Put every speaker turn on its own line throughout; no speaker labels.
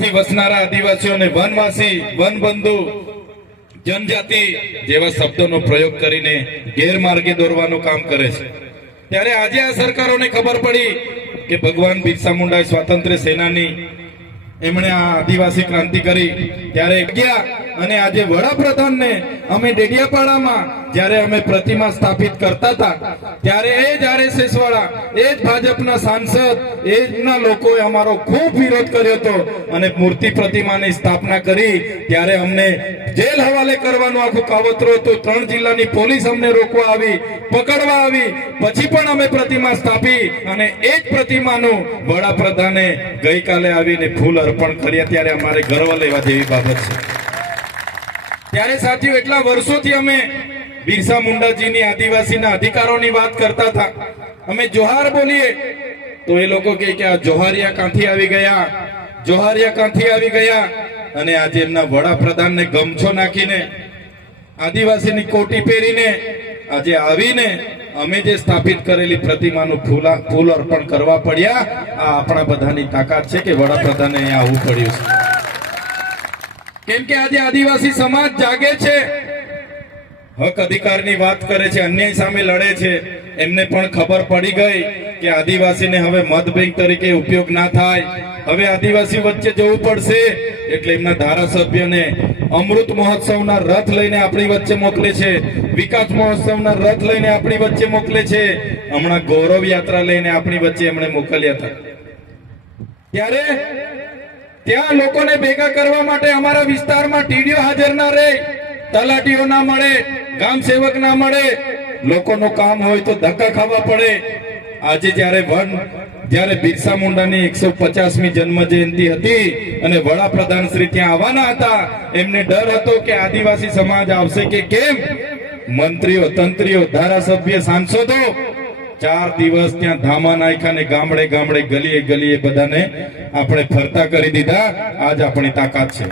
ગુજરાતથી વસનારા આદિવાસીઓને વનવાસી વન બંધુ જનજાતિ જેવા શબ્દોનો પ્રયોગ કરીને ગેરમાર્ગે દોરવાનું કામ કરે છે ત્યારે આજે આ સરકારોને ખબર પડી કે ભગવાન બિરસા મુંડા સ્વાતંત્ર્ય સેનાની એમણે આ આદિવાસી ક્રાંતિ કરી ત્યારે ગયા અને આજે વડાપ્રધાનને અમે ડેડિયાપાડામાં જ્યારે અમે પ્રતિમા સ્થાપિત કરતા હતા ત્યારે એ જ આરએસએસ વાળા એ જ ભાજપના સાંસદ એ જના લોકોએ અમારો ખૂબ વિરોધ કર્યો હતો અને મૂર્તિ પ્રતિમાની સ્થાપના કરી ત્યારે અમને જેલ હવાલે કરવાનું આખું કાવતરો હતો ત્રણ જિલ્લાની પોલીસ અમને રોકવા આવી પકડવા આવી પછી પણ અમે પ્રતિમા સ્થાપી અને એ જ પ્રતિમાનું વડાપ્રધાને ગઈકાલે આવીને ફૂલ અર્પણ કર્યા ત્યારે અમારે ગર્વ લેવા જેવી બાબત છે ત્યારે સાથીઓ એટલા વર્ષોથી અમે બિરસા મુંડાજીની આદિવાસીના અધિકારોની વાત કરતા હતા અમે જોહાર બોલીએ તો એ લોકો કહે કે આ જોહારિયા કાંથી આવી ગયા જોહારિયા કાંઠી આવી ગયા અને આજે એમના વડાપ્રધાનને ગમછો નાખીને આદિવાસીની કોટી પહેરીને આજે આવીને અમે જે સ્થાપિત કરેલી પ્રતિમાનું ફૂલા ફૂલ અર્પણ કરવા પડ્યા આ આપણા બધાની તાકાત છે કે વડાપ્રધાને અહીંયા આવવું પડ્યું છે કેમ કે આજે આદિવાસી સમાજ જાગે છે હક અધિકારની વાત કરે છે અન્યાય સામે લડે છે એમને પણ ખબર પડી ગઈ કે આદિવાસીને હવે મતભેગ તરીકે ઉપયોગ ના થાય હવે આદિવાસી વચ્ચે જવું પડશે એટલે એમના ધારાસભ્યને અમૃત મહોત્સવના રથ લઈને આપણી વચ્ચે મોકલે છે વિકાસ મહોત્સવના રથ લઈને આપણી વચ્ચે મોકલે છે હમણાં ગૌરવ યાત્રા લઈને આપણી વચ્ચે એમણે મોકલ્યા હતા ત્યારે ત્યાં લોકોને ભેગા કરવા માટે અમારા વિસ્તારમાં ટીડીઓ હાજર ના રહે તલાટીઓ ના મળે ગામ સેવક ના મળે લોકોનું કામ હોય તો ધક્કા ખાવા પડે આજે જ્યારે વન જ્યારે બિરસા મુંડાની એકસો પચાસમી જન્મ જયંતિ હતી અને વડાપ્રધાન શ્રી ત્યાં આવવાના હતા એમને ડર હતો કે આદિવાસી સમાજ આવશે કે કેમ મંત્રીઓ તંત્રીઓ ધારાસભ્ય સાંસદો ચાર દિવસ ત્યાં ધામા નાખ્યા ને ગામડે ગામડે ગલીએ ગલીએ બધાને આપણે ફરતા કરી દીધા આજ આપણી તાકાત છે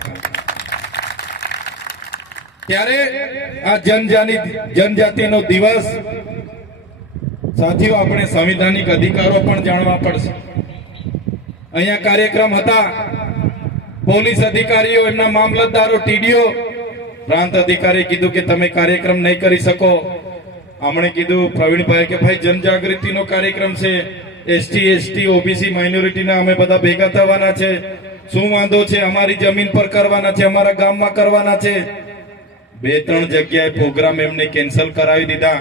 ત્યારે આ જનજાની જનજાતિનો દિવસ સાથીઓ આપણે સંવિધાનિક અધિકારો પણ જાણવા પડશે અહીંયા કાર્યક્રમ હતા પોલીસ અધિકારીઓ એમના મામલતદારો ટીડીઓ પ્રાંત અધિકારીએ કીધું કે તમે કાર્યક્રમ નહીં કરી શકો હમણે કીધું પ્રવીણભાઈ કે ભાઈ જનજાગૃતિનો કાર્યક્રમ છે એસટી એસટી ઓબીસી માઇનોરિટીના અમે બધા ભેગા થવાના છે શું વાંધો છે અમારી જમીન પર કરવાના છે અમારા ગામમાં કરવાના છે બે ત્રણ જગ્યાએ પ્રોગ્રામ એમને કેન્સલ કરાવી દીધા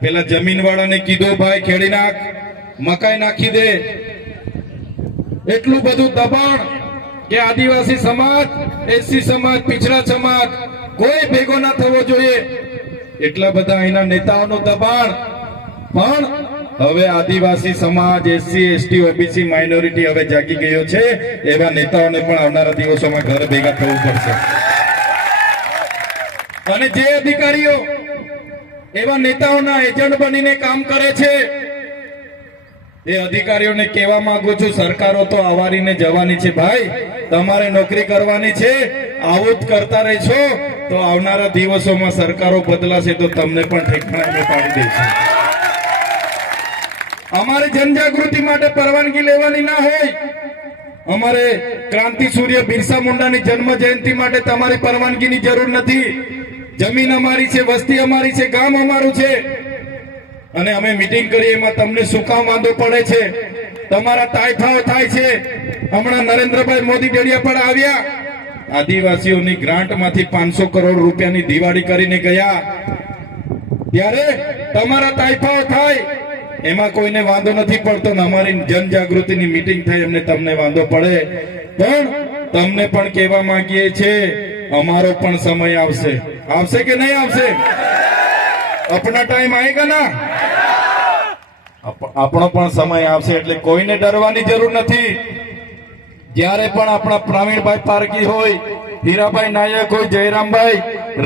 પેલા જમીન વાળાને કીધું ભાઈ ખેડી નાખ મકાઈ નાખી દે એટલું બધું દબાણ કે આદિવાસી સમાજ એસસી સમાજ પિછડા સમાજ કોઈ ભેગો ના થવો જોઈએ એટલા બધા અહીંના નેતાઓનો દબાણ પણ હવે આદિવાસી સમાજ એસસી એસટી ઓબીસી માઇનોરિટી હવે જાગી ગયો છે એવા નેતાઓને પણ આવનારા દિવસોમાં ઘર ભેગા થવું પડશે અને જે અધિકારીઓ એવા નેતાઓના એજન્ટ બનીને કામ કરે છે એ અધિકારીઓને કહેવા માંગુ છું સરકારો તો આવારીને જવાની છે ભાઈ તમારે નોકરી કરવાની છે આવું જ કરતા રહેશો તો આવનારા દિવસોમાં સરકારો બદલાશે તો તમને પણ ઠેકાણે પાડી દેશે અમારે જનજાગૃતિ માટે પરવાનગી લેવાની ના હોય અમારે ક્રાંતિ સૂર્ય બિરસા મુંડાની જન્મ જયંતિ માટે તમારી પરવાનગીની જરૂર નથી જમીન અમારી છે વસ્તી અમારી છે ગામ અમારું છે અને અમે મિટિંગ કરી એમાં તમને શું કામ વાંધો પડે છે તમારા તાયફાઓ થાય છે હમણાં નરેન્દ્રભાઈ મોદી ડેડિયા પર આવ્યા આદિવાસીઓની ગ્રાન્ટ માંથી પાંચસો કરોડ રૂપિયાની દિવાળી કરીને ગયા ત્યારે તમારા તાયફાઓ થાય એમાં કોઈને વાંધો નથી પડતો અમારી જનજાગૃતિની મિટિંગ થાય એમને તમને વાંધો પડે પણ તમને પણ કહેવા માંગીએ છીએ અમારો પણ સમય આવશે આવશે કે નહીં આવશે આપણા ટાઈમ આવેગા ના આપણો પણ સમય આવશે એટલે કોઈને ડરવાની જરૂર નથી જ્યારે પણ આપણા પ્રવીણભાઈ પારકી હોય હીરાભાઈ નાયક હોય જયરામભાઈ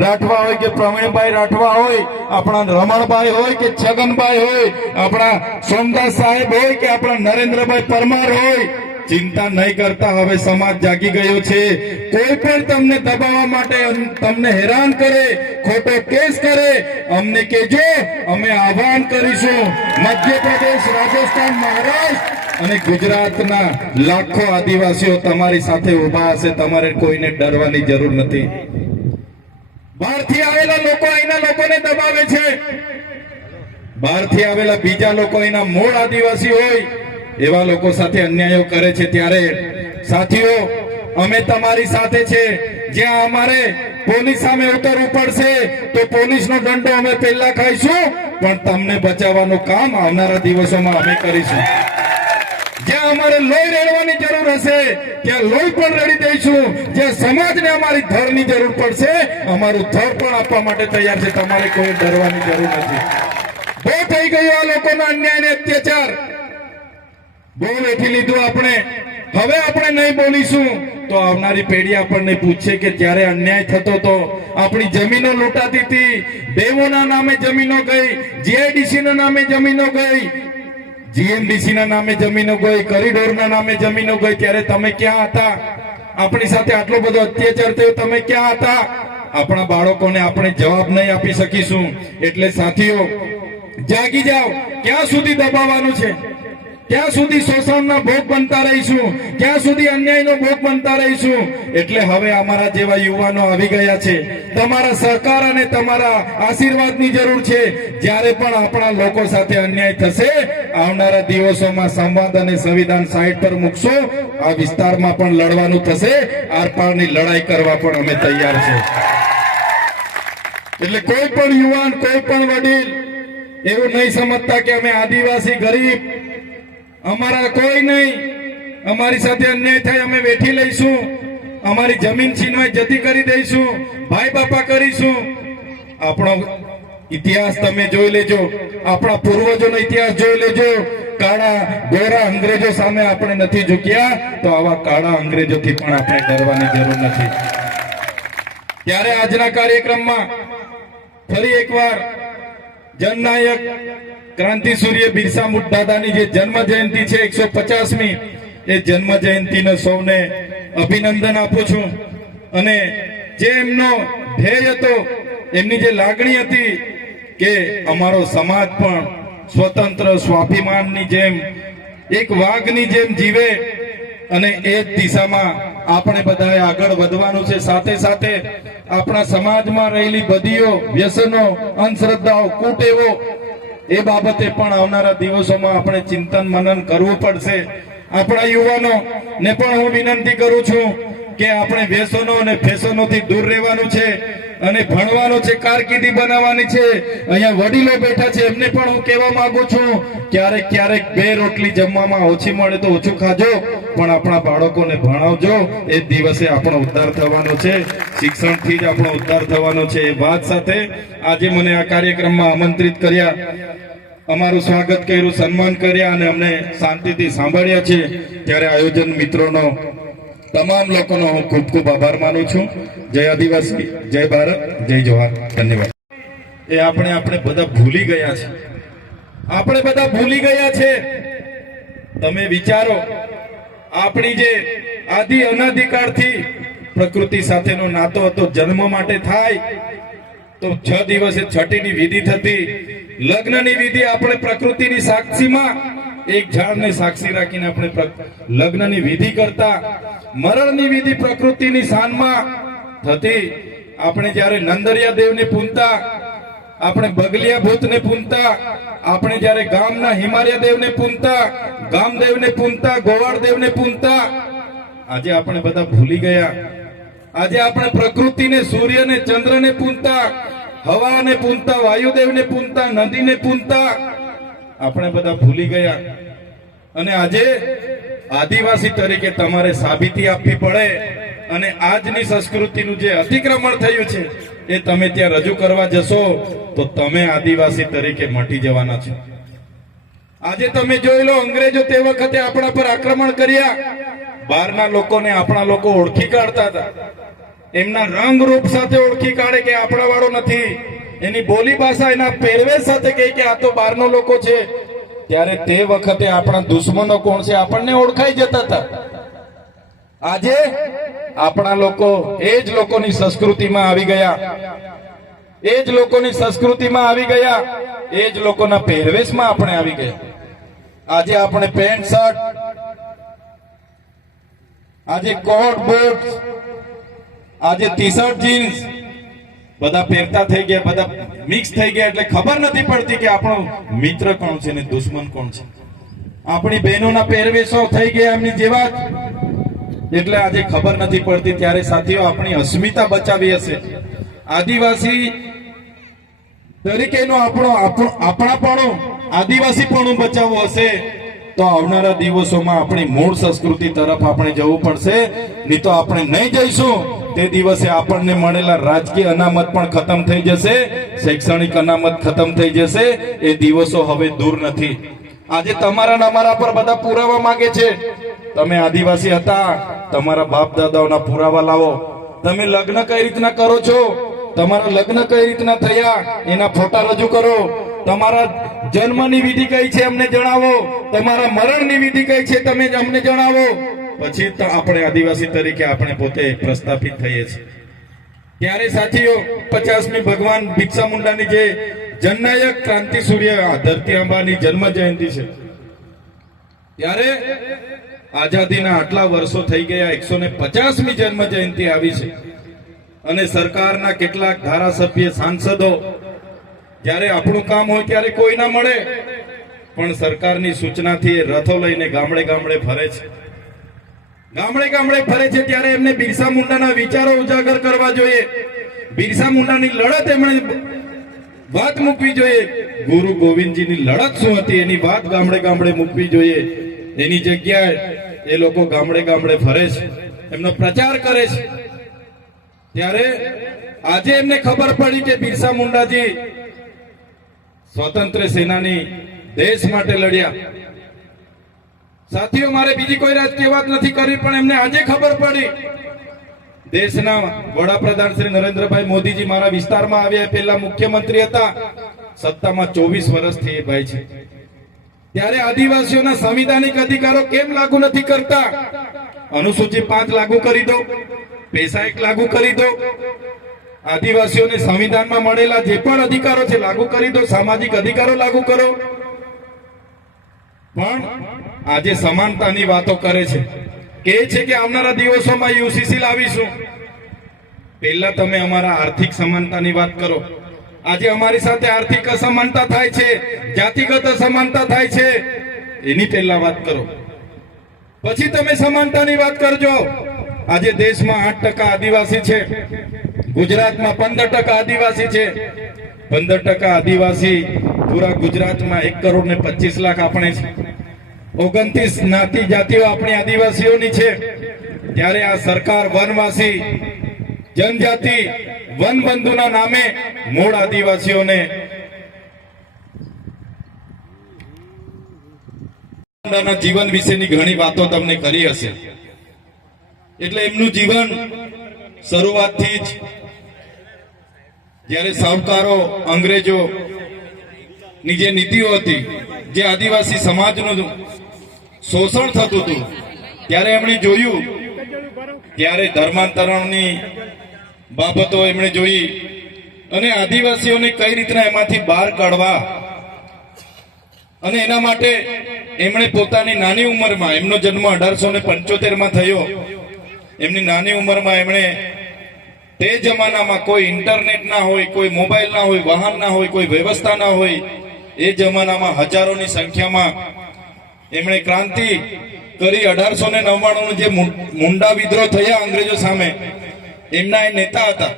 રાઠવા હોય કે પ્રવીણભાઈ રાઠવા હોય આપણા રમણભાઈ હોય કે છગનભાઈ હોય આપણા સોમદાસ સાહેબ હોય કે આપણા નરેન્દ્રભાઈ પરમાર હોય ચિંતા નહીં કરતા હવે સમાજ જાગી ગયો છે કોઈ પણ તમને દબાવવા માટે તમને હેરાન કરે ખોટો કેસ કરે અમને કેજો અમે આહવાન કરીશું મધ્યપ્રદેશ રાજસ્થાન મહારાષ્ટ્ર અને ગુજરાતના લાખો આદિવાસીઓ તમારી સાથે ઉભા હશે તમારે કોઈને ડરવાની જરૂર નથી બહારથી આવેલા લોકો અહીંના લોકોને દબાવે છે બહારથી આવેલા બીજા લોકો અહીંના મૂળ આદિવાસી હોય એવા લોકો સાથે અન્યાયો કરે છે ત્યારે સાથીઓ અમે તમારી સાથે છે જ્યાં અમારે પોલીસ સામે ઉતરવું પડશે તો પોલીસનો દંડો અમે પહેલા ખાઈશું પણ તમને બચાવવાનું કામ આવનારા દિવસોમાં અમે કરીશું લોહી રેડવાની જરૂર હશે ત્યાં લોહી પણ રેડી દઈશું જ્યાં સમાજને અમારી ધરની જરૂર પડશે અમારું ધર પણ આપવા માટે તૈયાર છે તમારે કોઈ ડરવાની જરૂર નથી બહુ થઈ ગયું આ લોકોના અન્યાય અને અત્યાચાર બોલ નથી લીધું આપણે હવે આપણે નહીં બોલીશું તો આવનારી પેઢી આપણને પૂછશે કે જ્યારે અન્યાય થતો તો આપણી જમીનો લૂંટાતી હતી દેવોના નામે જમીનો ગઈ જીઆઈડીસીના નામે જમીનો ગઈ જીએમડીસીના નામે જમીનો ગઈ કોરિડોરના નામે જમીનો ગઈ ત્યારે તમે ક્યાં હતા આપણી સાથે આટલો બધો અત્યાચાર થયો તમે ક્યાં હતા આપણા બાળકોને આપણે જવાબ નહીં આપી શકીશું એટલે સાથીઓ જાગી જાઓ ક્યાં સુધી દબાવવાનું છે ત્યાં સુધી શોષણના ભોગ બનતા રહીશું ક્યાં સુધી અન્યાયનો ભોગ બનતા રહીશું એટલે હવે અમારા જેવા યુવાનો આવી ગયા છે તમારા સહકાર અને તમારા આશીર્વાદની જરૂર છે જ્યારે પણ આપણા લોકો સાથે અન્યાય થશે આવનારા દિવસોમાં સંવાદ અને સંવિધાન સાઈડ પર મૂકશો આ વિસ્તારમાં પણ લડવાનું થશે આરપારની લડાઈ કરવા પણ અમે તૈયાર છીએ એટલે કોઈ પણ યુવાન કોઈ પણ વડીલ એવું નહીં સમજતા કે અમે આદિવાસી ગરીબ અમારા કોઈ નહીં અમારી સાથે અન્યાય થાય અમે વેઠી લઈશું અમારી જમીન છીનવાઈ જતી કરી દઈશું ભાઈ બાપા કરીશું આપણો ઇતિહાસ તમે જોઈ લેજો આપણા પૂર્વજોનો ઇતિહાસ જોઈ લેજો કાળા ગોરા અંગ્રેજો સામે આપણે નથી ઝૂક્યા તો આવા કાળા અંગ્રેજોથી પણ આપણે ડરવાની જરૂર નથી ત્યારે આજના કાર્યક્રમમાં ફરી એકવાર જનનાયક ક્રાંતિ સૂર્ય બિરસા મુઠ જે જન્મ જયંતિ છે એકસો પચાસમી એ જન્મ જયંતિને સૌને અભિનંદન આપું છું અને જે એમનો ધ્યેય હતો એમની જે લાગણી હતી કે અમારો સમાજ પણ સ્વતંત્ર સ્વાભિમાનની જેમ એક વાઘની જેમ જીવે અને એ જ દિશામાં આપણે બધાએ આગળ વધવાનું છે સાથે સાથે આપણા સમાજમાં રહેલી બદીઓ વ્યસનો અંધશ્રદ્ધાઓ કુટેવો એ બાબતે પણ આવનારા દિવસોમાં આપણે ચિંતન મનન કરવું પડશે આપણા યુવાનો ને પણ હું વિનંતી કરું છું કે આપણે વ્યસનો અને ફેશનોથી દૂર રહેવાનું છે અને ભણવાનું છે કારકિર્દી બનાવવાની છે અહીંયા વડીલો બેઠા છે એમને પણ હું કહેવા માંગુ છું ક્યારેક ક્યારેક બે રોટલી જમવામાં ઓછી મળે તો ઓછું ખાજો પણ આપણા બાળકોને ભણાવજો એ દિવસે આપણો ઉદ્ધાર થવાનો છે શિક્ષણથી જ આપણો ઉદ્ધાર થવાનો છે એ વાત સાથે આજે મને આ કાર્યક્રમમાં આમંત્રિત કર્યા અમારું સ્વાગત કર્યું સન્માન કર્યા અને અમને શાંતિથી સાંભળ્યા છે ત્યારે આયોજન મિત્રોનો તમામ લોકોનો હું ખૂબ ખૂબ આભાર માનું છું જય આદિવાસી જય ભારત જય જોહાર ધન્યવાદ એ આપણે આપણે બધા ભૂલી ગયા છે આપણે બધા ભૂલી ગયા છે તમે વિચારો આપણી જે આદિ અનાધિકારથી પ્રકૃતિ સાથેનો નાતો હતો જન્મ માટે થાય તો છ દિવસે છઠ્ઠીની વિધિ થતી લગ્નની વિધિ આપણે પ્રકૃતિની સાક્ષીમાં એક ઝાડ ને સાક્ષી રાખીને આપણે લગ્નની વિધિ કરતા મરણની વિધિ પ્રકૃતિની શાનમાં થતી આપણે જ્યારે નંદરિયા દેવ ને પૂનતા આપણે બગલિયા ભૂત ને પૂનતા આપણે જ્યારે ગામના હિમાલય દેવને પૂનતા ગામદેવને પૂનતા ગોવાળ દેવ ને પૂનતા આજે આપણે બધા ભૂલી ગયા આજે આપણે પ્રકૃતિને સૂર્યને ચંદ્રને પૂનતા હવાને પૂનતા વાયુદેવને પૂનતા નદીને પૂનતા આપણે બધા ભૂલી ગયા અને આજે આદિવાસી તરીકે તમારે સાબિતી આપવી પડે અને આજની સંસ્કૃતિનું જે અતિક્રમણ થયું છે એ તમે ત્યાં રજૂ કરવા જશો તો તમે આદિવાસી તરીકે મટી જવાના છો આજે તમે જોઈ લો અંગ્રેજો તે વખતે આપણા પર આક્રમણ કર્યા બહારના લોકોને આપણા લોકો ઓળખી કાઢતા હતા એમના રંગ રૂપ સાથે ઓળખી કાઢે કે આપણા વાળો નથી એની બોલી ભાષા એના પહેરવેશ સાથે કહી કે આ તો બહારનો લોકો છે ત્યારે તે વખતે આપણા દુશ્મનો કોણ છે આપણને ઓળખાઈ જતા હતા આજે આપણા લોકો એ જ લોકોની સંસ્કૃતિમાં આવી ગયા એ જ લોકોની સંસ્કૃતિમાં આવી ગયા એ જ લોકોના પહેરવેશમાં આપણે આવી ગયા આજે આપણે પેન્ટ શર્ટ આજે કોટ બૂટ આજે ટી શર્ટ જીન્સ બધા પહેરતા થઈ ગયા બધા મિક્સ થઈ ગયા એટલે ખબર નથી પડતી કે આપણો મિત્ર કોણ છે ને દુશ્મન કોણ છે આપણી બહેનોના પહેરવેશો થઈ ગયા એમની જેવા એટલે આજે ખબર નથી પડતી ત્યારે સાથીઓ આપણી અસ્મિતા બચાવી હશે આદિવાસી તરીકેનો આપણો આપણાપણું આદિવાસીપણું બચાવવું હશે તો આવનારા દિવસોમાં આપણી મૂળ સંસ્કૃતિ તરફ આપણે જવું પડશે નહીં તો આપણે નહીં જઈશું તે દિવસે આપણને મળેલા રાજકીય અનામત પણ ખતમ થઈ જશે શૈક્ષણિક અનામત ખતમ થઈ જશે એ દિવસો હવે દૂર નથી આજે તમારા અમારા પર બધા પુરાવા માંગે છે તમે આદિવાસી હતા તમારા બાપ દાદાઓના પુરાવા લાવો તમે લગ્ન કઈ રીતના કરો છો તમારા લગ્ન કઈ રીતના થયા એના ફોટા રજૂ કરો તમારા જન્મની વિધિ કઈ છે અમને જણાવો તમારા મરણની વિધિ કઈ છે તમે અમને જણાવો પછી તો આપણે આદિવાસી તરીકે આપણે પોતે પ્રસ્થાપિત થઈએ છીએ ત્યારે સાથીઓ પચાસમી ભગવાન ભિક્ષા મુંડાની જે જનનાયક ક્રાંતિ સૂર્ય ધરતી અંબાની જન્મ જયંતિ છે ત્યારે આઝાદીના આટલા વર્ષો થઈ ગયા એકસો ને પચાસમી જન્મ જયંતિ આવી છે અને સરકારના કેટલાક ધારાસભ્ય સાંસદો જ્યારે આપણું કામ હોય ત્યારે કોઈ ના મળે પણ સરકારની સૂચનાથી રથો લઈને ગામડે ગામડે ફરે છે ગામડે ગામડે ફરે છે ત્યારે એમને બિરસા મુંડાના વિચારો ઉજાગર કરવા જોઈએ બિરસા મુંડાની લડત એમણે વાત મૂકવી જોઈએ ગુરુ ગોવિંદજીની લડત શું હતી એની વાત ગામડે ગામડે મૂકવી જોઈએ એની જગ્યાએ એ લોકો ગામડે ગામડે ફરે છે એમનો પ્રચાર કરે છે ત્યારે આજે એમને ખબર પડી કે બિરસા મુંડાજી સ્વતંત્ર સેનાની દેશ માટે લડ્યા સાથીઓ મારે બીજી કોઈ રાજકીય વાત નથી કરી પણ એમને આજે ખબર પડી દેશના વડાપ્રધાન શ્રી નરેન્દ્રભાઈ મોદીજી મારા વિસ્તારમાં આવ્યા પહેલા મુખ્યમંત્રી હતા સત્તામાં ચોવીસ વર્ષથી એ ભાઈ છે ત્યારે આદિવાસીઓના સંવિધાનિક અધિકારો કેમ લાગુ નથી કરતા અનુસૂચિત પાંચ લાગુ કરી દો પૈસા એક લાગુ કરી દો આદિવાસીઓને સંવિધાનમાં મળેલા જે પણ અધિકારો છે લાગુ કરી દો સામાજિક અધિકારો લાગુ કરો પણ આજે સમાનતાની વાતો કરે છે કે છે કે આવનારા દિવસોમાં યુસીસી લાવીશું પહેલા તમે અમારા આર્થિક સમાનતાની વાત કરો આજે અમારી સાથે આર્થિક અસમાનતા થાય છે જાતિગત અસમાનતા થાય છે એની પહેલા વાત કરો પછી તમે સમાનતાની વાત કરજો આજે દેશમાં આઠ ટકા આદિવાસી છે ગુજરાતમાં પંદર ટકા આદિવાસી છે પંદર ટકા આદિવાસી પૂરા ગુજરાતમાં એક કરોડ ને પચીસ લાખ આપણે છે ઓગણત્રીસ જ્ઞાતિ જાતિઓ આપણી આદિવાસીઓની છે ત્યારે આ સરકાર વનવાસી જનજાતિ વનબંધુના નામે મૂળ આદિવાસીઓને જીવન વિશેની ઘણી વાતો તમને કરી હશે એટલે એમનું જીવન શરૂઆતથી જ જયારે સાહુકારો અંગ્રેજો ની જે નીતિઓ હતી જે આદિવાસી સમાજનું શોષણ થતું હતું ત્યારે એમણે જોયું ત્યારે ધર્માંતરણની બાબતો એમણે જોઈ અને આદિવાસીઓને કઈ રીતના એમાંથી બહાર કાઢવા અને એના માટે એમણે પોતાની નાની ઉંમરમાં એમનો જન્મ અઢારસો ને પંચોતેરમાં થયો એમની નાની ઉંમરમાં એમણે તે જમાનામાં કોઈ ઇન્ટરનેટ ના હોય કોઈ મોબાઈલ ના હોય વાહન ના હોય કોઈ વ્યવસ્થા ના હોય એ જમાનામાં હજારોની સંખ્યામાં એમણે ક્રાંતિ કરી અઢારસો ને નવ્વાણું જે મુંડા વિદ્રોહ થયા અંગ્રેજો સામે એમના એ નેતા હતા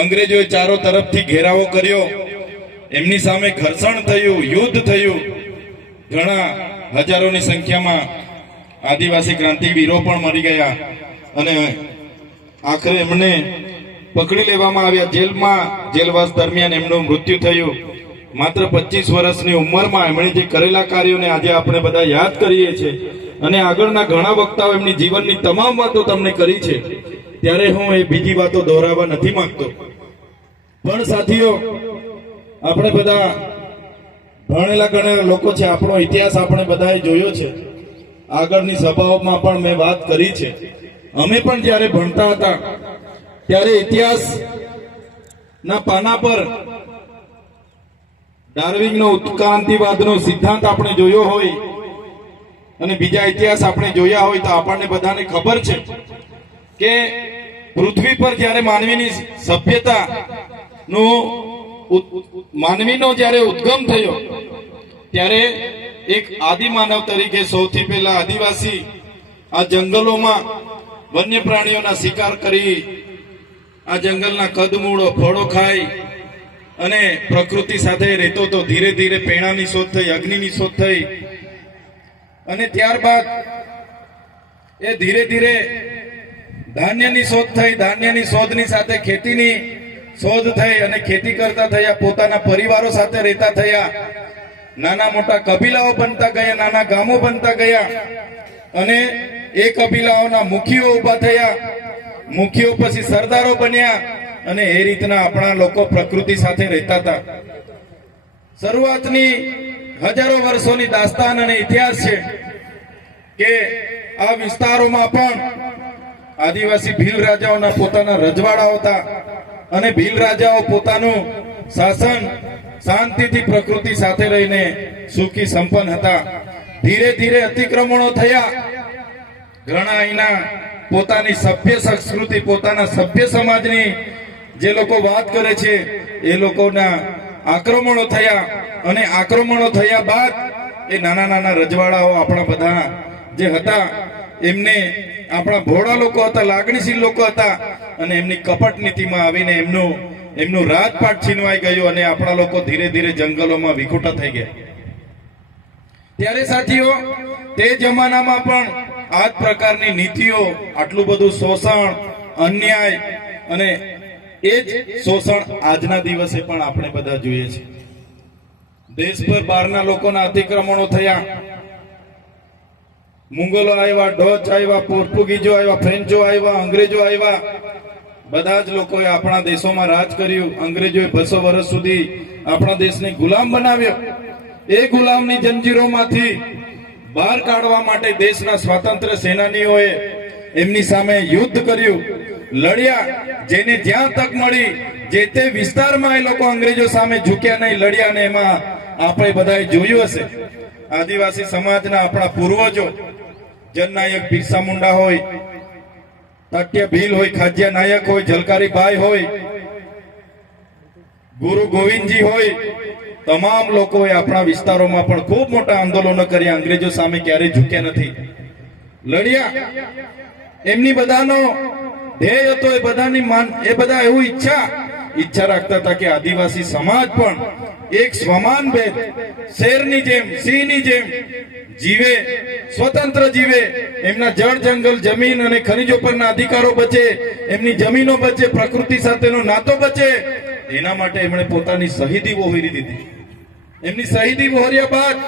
અંગ્રેજોએ ચારો તરફથી ઘેરાવો કર્યો એમની સામે ઘર્ષણ થયું યુદ્ધ થયું ઘણા હજારોની સંખ્યામાં આદિવાસી ક્રાંતિવીરો પણ મરી ગયા અને આખરે એમને પકડી લેવામાં આવ્યા જેલમાં જેલવાસ દરમિયાન એમનું મૃત્યુ થયું માત્ર પચીસ વર્ષની ઉંમરમાં એમણે જે કરેલા કાર્યોને આજે આપણે બધા યાદ કરીએ છીએ અને આગળના ઘણા વક્તાઓ એમની જીવનની તમામ વાતો તમને કરી છે ત્યારે હું એ બીજી વાતો દોહરાવવા નથી માંગતો પણ સાથીઓ આપણે બધા ભણેલા ગણેલા લોકો છે આપણો ઇતિહાસ આપણે બધાએ જોયો છે આગળની સભાઓમાં પણ મેં વાત કરી છે અમે પણ જ્યારે ભણતા હતા ત્યારે ઇતિહાસના પાના પર ડાર્વિંગનો ઉત્ક્રાંતિવાદનો સિદ્ધાંત આપણે જોયો હોય અને બીજા ઇતિહાસ આપણે જોયા હોય તો આપણને બધાને ખબર છે કે પૃથ્વી પર જ્યારે માનવીની સભ્યતા નું માનવીનો જ્યારે ઉદ્ગમ થયો ત્યારે એક આદિ માનવ તરીકે સૌથી પહેલા આદિવાસી આ જંગલોમાં વન્ય પ્રાણીઓના શિકાર કરી આ જંગલના કદમૂળો ફળો ખાઈ અને પ્રકૃતિ સાથે રહેતો તો ધીરે ધીરે પેણાની શોધ થઈ અગ્નિની શોધ થઈ અને ત્યારબાદ એ ધીરે ધીરે ધાન્યની શોધ થઈ ધાન્યની શોધની સાથે ખેતીની શોધ થઈ અને ખેતી કરતા થયા પોતાના પરિવારો સાથે રહેતા થયા નાના મોટા કબીલાઓ બનતા ગયા નાના ગામો બનતા ગયા અને એ કબીલાઓના મુખીઓ ઉભા થયા મુખીઓ પછી સરદારો બન્યા અને એ રીતના આપણા લોકો પ્રકૃતિ સાથે રહેતા હતા શરૂઆતની હજારો વર્ષોની દાસ્તાન અને ઇતિહાસ છે કે આ વિસ્તારોમાં પણ આદિવાસી ભીલ રાજાઓના પોતાના રજવાડાઓ હતા અને ભીલ રાજાઓ પોતાનું શાસન શાંતિથી પ્રકૃતિ સાથે રહીને સુખી સંપન્ન હતા ધીરે ધીરે અતિક્રમણો થયા ઘણા અહીંના પોતાની સભ્ય સંસ્કૃતિ પોતાના સભ્ય સમાજની જે લોકો વાત કરે છે એ લોકોના આક્રમણો થયા અને આક્રમણો થયા બાદ એ નાના નાના રજવાડાઓ આપણા બધા જે હતા એમને આપણા ભોળા લોકો હતા લાગણીશીલ લોકો હતા અને એમની કપટ નીતિમાં આવીને એમનું એમનું રાજપાટ છીનવાઈ ગયું અને આપણા લોકો ધીરે ધીરે જંગલોમાં વિખૂટા થઈ ગયા ત્યારે સાથીઓ તે જમાનામાં પણ આ જ પ્રકારની નીતિઓ આટલું બધું શોષણ અન્યાય અને એ જ શોષણ આજના દિવસે પણ આપણે બધા જોઈએ છીએ દેશભર બહારના લોકોના અતિક્રમણો થયા મુગલો આવ્યા ડોચ આવ્યા પોર્ટુગીઝો આવ્યા ફ્રેન્ચો આવ્યા અંગ્રેજો આવ્યા બધા જ લોકોએ આપણા દેશોમાં રાજ કર્યું અંગ્રેજોએ બસો વર્ષ સુધી આપણા દેશને ગુલામ બનાવ્યો એ ગુલામની જંજીરોમાંથી બહાર કાઢવા માટે દેશના સ્વાતંત્ર્ય સેનાનીઓએ એમની સામે યુદ્ધ કર્યું લડ્યા જેને જ્યાં તક મળી જે તે વિસ્તારમાં એ લોકો અંગ્રેજો સામે ઝૂક્યા નહીં લડ્યા ને એમાં આપણે બધાએ જોયું હશે આદિવાસી સમાજના આપણા પૂર્વજો જનનાયક બિરસા મુંડા હોય તટ્ય ભીલ હોય ખાજ્યા નાયક હોય જલકારી બાઈ હોય ગુરુ ગોવિંદજી હોય તમામ લોકોએ આપણા વિસ્તારોમાં પણ ખૂબ મોટા આંદોલનો કર્યા અંગ્રેજો સામે ક્યારેય ઝૂક્યા નથી લડ્યા એમની બધાનો ધ્યેય હતો એ બધાની માન એ બધા એવું ઈચ્છા ઈચ્છા રાખતા હતા કે આદિવાસી સમાજ પણ એક સ્વમાન ભેદ શેરની જેમ સિંહની જેમ જીવે સ્વતંત્ર જીવે એમના જળ જંગલ જમીન અને ખનિજો પરના અધિકારો બચે એમની જમીનો બચે પ્રકૃતિ સાથેનો નાતો બચે એના માટે એમણે પોતાની શહીદી વોહરી દીધી એમની શહીદી વોહર્યા બાદ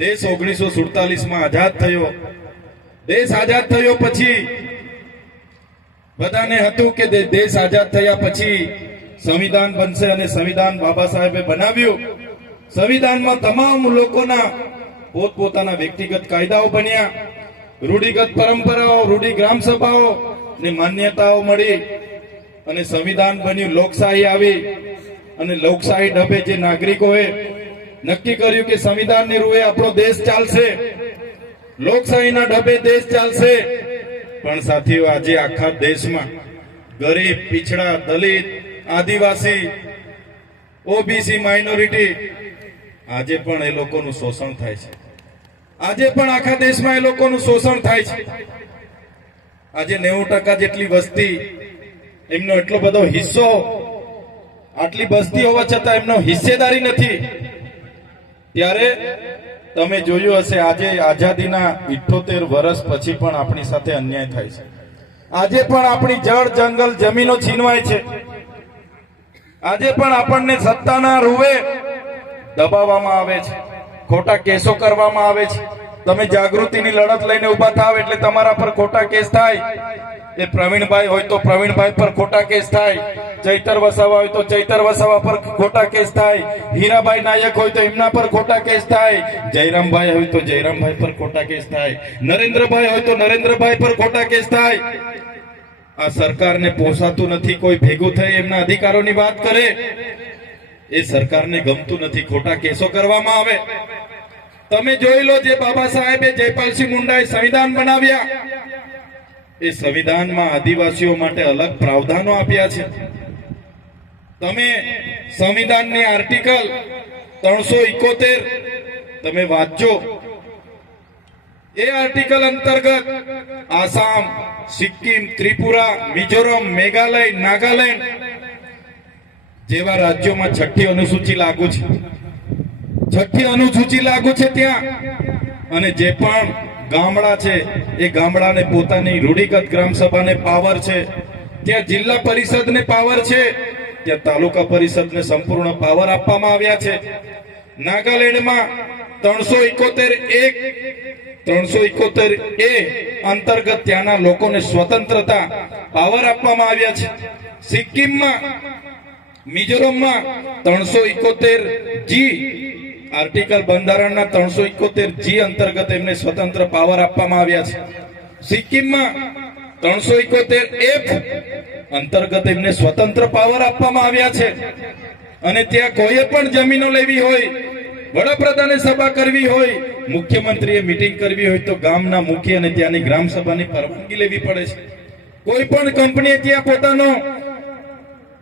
દેશ ઓગણીસો સુડતાલીસમાં આઝાદ થયો દેશ આઝાદ થયો પછી બધાને હતું કે દેશ આઝાદ થયા પછી સંવિધાન બનશે અને સંવિધાન બાબા સાહેબે બનાવ્યું સંવિધાનમાં તમામ લોકોના પોતપોતાના વ્યક્તિગત કાયદાઓ બન્યા રૂઢિગત પરંપરાઓ રૂઢિ ગ્રામ સભાઓ ને માન્યતાઓ મળી અને સંવિધાન બન્યું લોકશાહી આવી અને લોકશાહી ઢબે જે નાગરિકોએ નક્કી કર્યું કે સંવિધાનની રૂએ આપણો દેશ ચાલશે લોકશાહીના ઢબે દેશ ચાલશે પણ સાથીઓ આજે આખા દેશમાં ગરીબ પીછડા દલિત આદિવાસી ઓબીસી માઇનોરિટી આજે પણ એ લોકોનું શોષણ થાય છે આજે પણ આખા દેશમાં એ લોકોનું શોષણ થાય છે આજે નેવું ટકા જેટલી વસ્તી એમનો એટલો બધો હિસ્સો આટલી વસ્તી હોવા છતાં એમનો હિસ્સેદારી નથી ત્યારે તમે જોયું હશે આજે આઝાદીના ઇઠોતેર વર્ષ પછી પણ આપણી સાથે અન્યાય થાય છે આજે પણ આપણી જળ જંગલ જમીનો છીનવાય છે આજે પણ આપણને સત્તાના રૂવે દબાવવામાં આવે છે ખોટા કેસો કરવામાં આવે છે તમે જાગૃતિની લડત લઈને ઉભા થાવ એટલે તમારા પર ખોટા કેસ થાય એ પ્રવીણભાઈ હોય તો પ્રવીણભાઈ પર ખોટા કેસ થાય ચૈતર વસાવા હોય તો ચૈતર વસાવા પર ખોટા કેસ થાય હીરાભાઈ નાયક હોય તો એમના પર ખોટા કેસ થાય જયરામભાઈ હોય તો જયરામભાઈ પર ખોટા કેસ થાય નરેન્દ્રભાઈ હોય તો નરેન્દ્રભાઈ પર ખોટા કેસ થાય આ સરકારને પોસાતું નથી કોઈ ભેગું થઈ એમના અધિકારોની વાત કરે એ સરકારને ગમતું નથી ખોટા કેસો કરવામાં આવે તમે જોઈ લો જે બાબા સાહેબે જયપાલસિંહ મુંડાએ સંવિધાન બનાવ્યા એ સંવિધાનમાં આદિવાસીઓ માટે અલગ પ્રાવધાનો આપ્યા છે તમે સંવિધાનની આર્ટિકલ ત્રણસો ઇકોતેર તમે વાંચો એ આર્ટિકલ અંતર્ગત આસામ સિક્કિમ ત્રિપુરા મિઝોરમ મેઘાલય નાગાલેન્ડ જેવા રાજ્યોમાં છઠ્ઠી અનુસૂચિ લાગુ છે છઠ્ઠી અનુસૂચિ લાગુ છે ત્યાં અને જે પણ ગામડા છે એ ગામડાને પોતાની રૂઢિગત ગ્રામસભાને પાવર છે ત્યાં જિલ્લા પરિષદને પાવર છે ત્યાં તાલુકા પરિષદને સંપૂર્ણ પાવર આપવામાં આવ્યા છે નાગાલેન્ડમાં ત્રણસો એકોતેર એક ત્રણસો એકોતેર એ અંતર્ગત ત્યાંના લોકોને સ્વતંત્રતા પાવર આપવામાં આવ્યા છે સિક્કિમમાં મિઝોરમમાં ત્રણસો એકોતેર જી આર્ટિકલ બંધારણના ત્રણસો ઇકોતેર જી અંતર્ગત એમને સ્વતંત્ર પાવર આપવામાં આવ્યા છે સિક્કિમમાં ત્રણસો ઇકોતેર એફ અંતર્ગત એમને સ્વતંત્ર પાવર આપવામાં આવ્યા છે અને ત્યાં કોઈએ પણ જમીનો લેવી હોય વડાપ્રધાને સભા કરવી હોય મુખ્યમંત્રીએ મિટિંગ કરવી હોય તો ગામના મુખ્ય અને ત્યાંની ગ્રામ સભાની પરવાનગી લેવી પડે છે કોઈ પણ કંપનીએ ત્યાં પોતાનો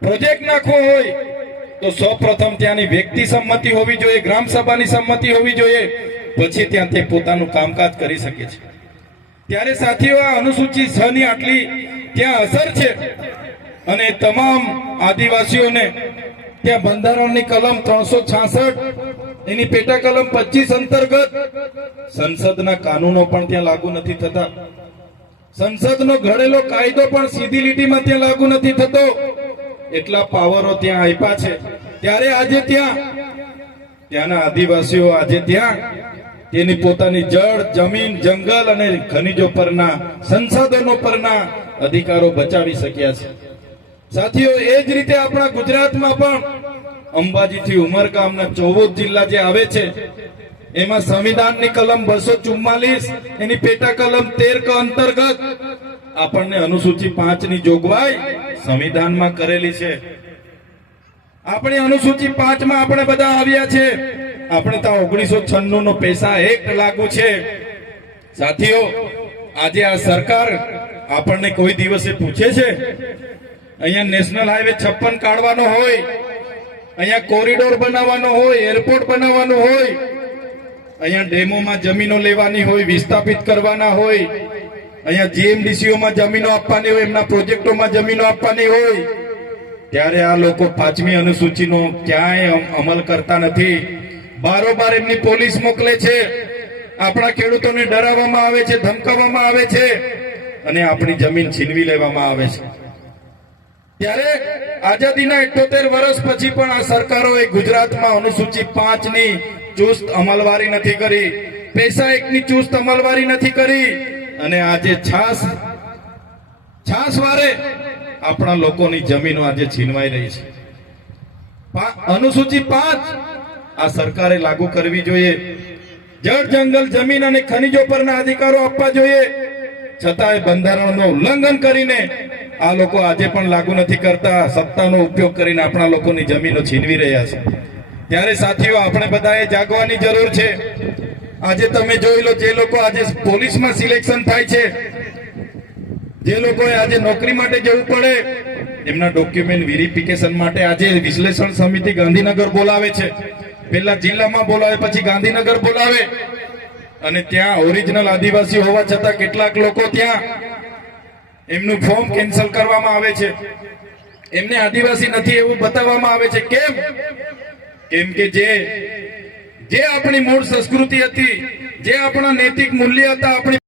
પ્રોજેક્ટ નાખવો હોય તો સૌપ્રથમ ત્યાંની વ્યક્તિ સંમતિ હોવી જોઈએ ગ્રામ સભાની સંમતિ હોવી જોઈએ પછી ત્યાં તે પોતાનું કામકાજ કરી શકે છે ત્યારે સાથીઓ આ અનુસૂચિત છ ની આટલી ત્યાં અસર છે અને તમામ આદિવાસીઓને ત્યાં બંધારણની કલમ ત્રણસો છાસઠ એની પેટા કલમ પચીસ અંતર્ગત સંસદના કાનૂનો પણ ત્યાં લાગુ નથી થતા સંસદનો ઘડેલો કાયદો પણ સીધી લીટીમાં ત્યાં લાગુ નથી થતો એટલા પાવરો ત્યાં આપ્યા છે ત્યારે આજે ત્યાં ત્યાંના આદિવાસીઓ આજે ત્યાં તેની પોતાની જળ જમીન જંગલ અને ખનિજો પરના સંસાધનો પરના અધિકારો બચાવી શક્યા છે સાથીઓ એ જ રીતે આપણા ગુજરાતમાં પણ અંબાજીથી ઉમરગામના ચૌદ જિલ્લા જે આવે છે એમાં સંવિધાનની કલમ બસો ચુમ્માલીસ એની પેટા કલમ તેર અંતર્ગત આપણને અનુસૂચિ પાંચની જોગવાઈ સંવિધાનમાં કરેલી છે આપણી અનુસૂચિ પાંચમાં આપણે બધા આવ્યા છે આપણે ત્યાં ઓગણીસો છન્નું નો પૈસા એક લાગુ છે સાથીઓ આજે આ સરકાર આપણને કોઈ દિવસે પૂછે છે અહીંયા નેશનલ હાઈવે છપ્પન કાઢવાનો હોય અહીંયા કોરિડોર બનાવવાનો હોય એરપોર્ટ બનાવવાનો હોય અહીંયા ડેમોમાં જમીનો લેવાની હોય વિસ્થાપિત કરવાના હોય અહીંયા જીએમડીસીઓમાં જમીનો આપવાની હોય એમના પ્રોજેક્ટોમાં જમીનો આપવાની હોય ત્યારે આ લોકો પાંચમી અનુસૂચિનો ક્યાંય અમલ કરતા નથી બારોબાર એમની પોલીસ મોકલે છે આપણા ખેડૂતોને ડરાવવામાં આવે છે ધમકાવવામાં આવે છે અને આપણી જમીન છીનવી લેવામાં આવે છે ત્યારે આઝાદીના ઇઠોતેર વર્ષ પછી પણ આ સરકારોએ ગુજરાતમાં અનુસૂચિત પાંચની ચુસ્ત અમલવારી નથી કરી પૈસા એકની ચુસ્ત અમલવારી નથી કરી અને આજે છાસ છાસ વારે આપણા લોકોની જમીનો આજે છીનવાઈ રહી છે અનુસૂચિત પાંચ આ સરકારે લાગુ કરવી જોઈએ જળ જંગલ જમીન અને ખનિજો પરના અધિકારો આપવા જોઈએ છતાંય બંધારણનું ઉલ્લંઘન કરીને આ લોકો આજે પણ લાગુ નથી કરતા સત્તાનો ઉપયોગ કરીને આપણા લોકોની જમીનો છીનવી રહ્યા છે ત્યારે સાથીઓ આપણે બધાએ જાગવાની જરૂર છે આજે તમે જોઈ લો જે લોકો આજે પોલીસમાં સિલેક્શન થાય છે જે લોકોએ આજે નોકરી માટે જવું પડે એમના ડોક્યુમેન્ટ વેરિફિકેશન માટે આજે વિશ્લેષણ સમિતિ ગાંધીનગર બોલાવે છે પહેલા જિલ્લામાં બોલાવે પછી ગાંધીનગર બોલાવે અને ત્યાં ઓરિજિનલ આદિવાસી હોવા છતાં કેટલાક લોકો ત્યાં એમનું ફોર્મ કેન્સલ કરવામાં આવે છે એમને આદિવાસી નથી એવું બતાવવામાં આવે છે કેમ કેમ કે જે જે આપણી મૂળ સંસ્કૃતિ હતી જે આપણા નૈતિક મૂલ્ય હતા આપણી